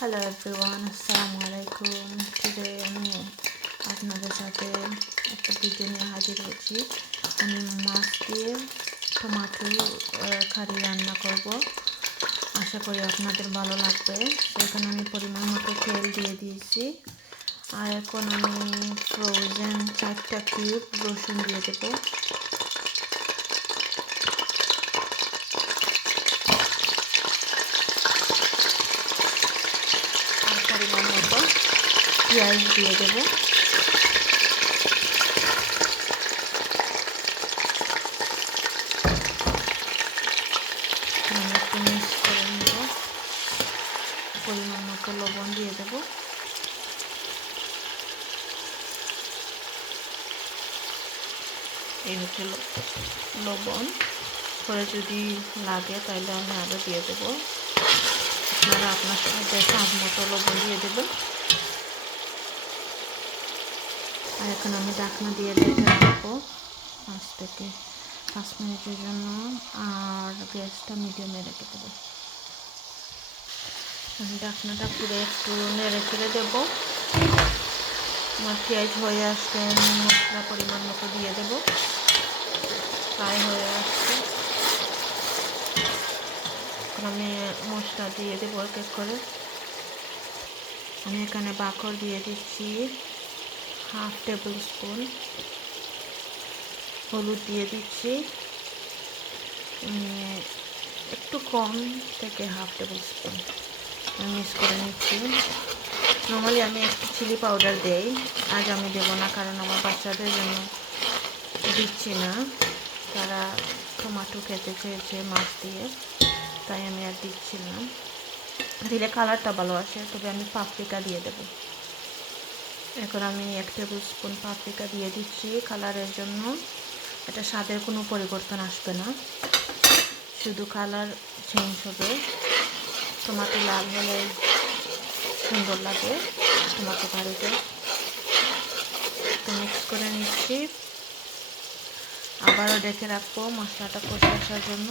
Hello everyone আসসালামু আলাইকুম today আমি আপনাদের সাথে একটা ভিডিও নিয়ে হাজির হয়েছি। আমি মাছ দিয়ে টমাটো খারি রান্না করব। আশা করি আপনাদের ভালো লাগবে। সেখানে আমি পরিমাণ মতো তেল দিয়ে দিয়েছি। আর এখন আমি ফ্রোজেন চারটা কিউব রসুন দিয়ে দেবো আর পরিমাণ মতো পেঁয়াজ দিয়ে দেবো। একটু পরিমাণ মতো লবণ দিয়ে দেবো। এই হচ্ছে লবণ। পরে যদি লাগে তাহলে আমি আরও দিয়ে দেবো। আপনারা আপনার সাথে স্বাদ মতো লবণ দিয়ে দেবেন। আর এখন আমি ডাকনা দিয়ে রেখে রাখব পাঁচ থেকে পাঁচ মিনিটের জন্য, আর গ্যাসটা মিডিয়ামে রেখে দেবো। আমি ডাকনাটা পুরো একটু নেড়ে ফেলে দেবো। আমার পেঁয়াজ হয়ে আমি মশলা পরিমাণ মতো দিয়ে দেবো। ফ্রাই হয়ে আসছে। আমি মশলা দিয়ে দেবো এক করে। আমি এখানে বাকর দিয়ে দিচ্ছি। হাফ টেবিল স্পুন হলুদ দিয়ে দিচ্ছি। একটু কম থেকে হাফ টেবিল স্পুন মিক্স করে নিচ্ছি। নর্মালি আমি একটু চিলি পাউডার দেই, আজ আমি দেবো না কারণ আমার বাচ্চাদের জন্য দিচ্ছি না। তারা টমাটো খেতে চেয়েছে মাছ দিয়ে, তাই আমি আর দিচ্ছি না। দিলে কালারটা ভালো আসে, তবে আমি পাপরিকা দিয়ে দেবো। এখন আমি এক টেবিল স্পুন পাপরিকা দিয়ে দিচ্ছি কালারের জন্য। এটা স্বাদের কোনো পরিবর্তন আসবে না। শুধু কালার চেঞ্জ হবে। টমাটো লাল হলে সুন্দর লাগে টমাটো কারিতে তো মিক্স করে নিচ্ছি। আবারও ডেকে রাখব মশলাটা কষে আসার জন্য।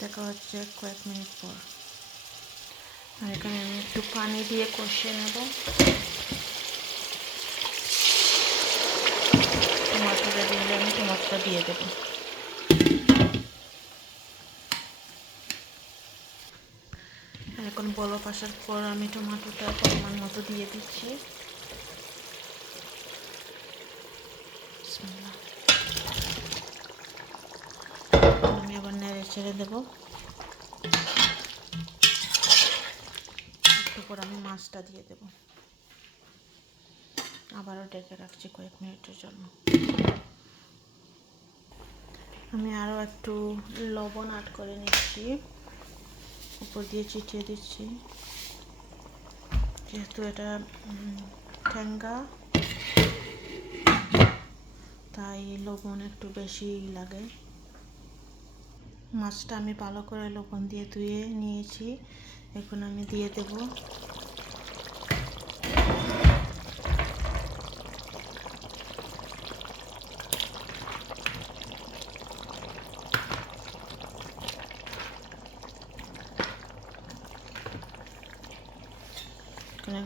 দেখা হচ্ছে কয়েক মিনিট পর। আর এখানে আমি একটু পানি দিয়ে কষিয়ে নেব। টমাটোটা দিলে আমি টমাটোটা দিয়ে দেবো। এখন বলক আসার পর আমি টমাটোটা পরিমাণ মতো দিয়ে দিচ্ছি। আমি আবার নেড়ে ছেড়ে দেবো। একটু পর আমি মাছটা দিয়ে দেব। আবারও ডেকে রাখছি কয়েক মিনিটের জন্য। আমি আরও একটু লবণ অ্যাড করে নিচ্ছি। উপর দিয়ে চিটিয়ে দিচ্ছি। যেহেতু এটা ঠ্যাঙ্গা, তাই লবণ একটু বেশি লাগে। মাছটা আমি ভালো করে লবণ দিয়ে ধুয়ে নিয়েছি। এখন আমি দিয়ে দেব।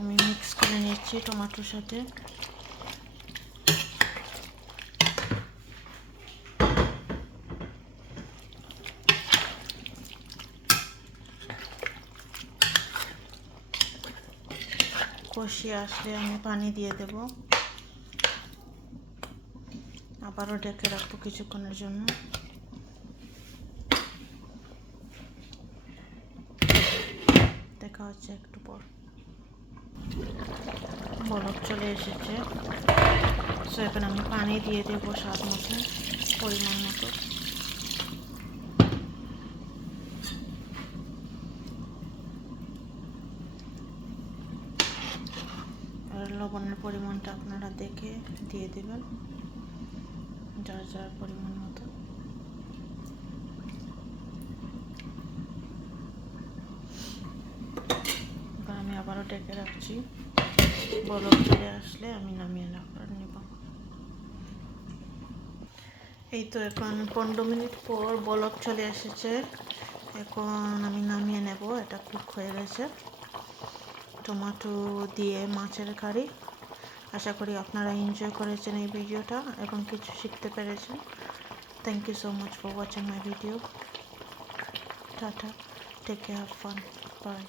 আমি মিক্স করে নিচ্ছি টমাটোর সাথে। কষিয়ে আসলে আমি পানি দিয়ে দেব। আবারও ডেকে রাখব কিছুক্ষণের জন্য। দেখা হচ্ছে একটু পর। বরফ চলে এসেছে। সো এখন আমি পানি দিয়ে দেবো স্বাদ মতো, পরিমাণ মতো আর লবণের পরিমাণটা আপনারা দেখে দিয়ে দেবেন, যার যার পরিমাণ মতো। আমি আবারও ডেকে রাখছি। বরফ চলে আসলে আমি নামিয়ে রাখার নেব। এই তো এখন পনেরো মিনিট পর বলক চলে এসেছে। এখন আমি নামিয়ে নেব, এটা কুক হয়ে গেছে। টমেটো দিয়ে মাছের কারি। আশা করি আপনারা এনজয় করেছেন এই ভিডিওটা এবং কিছু শিখতে পেরেছেন। Thank you so much for watching my video tata take care fun bye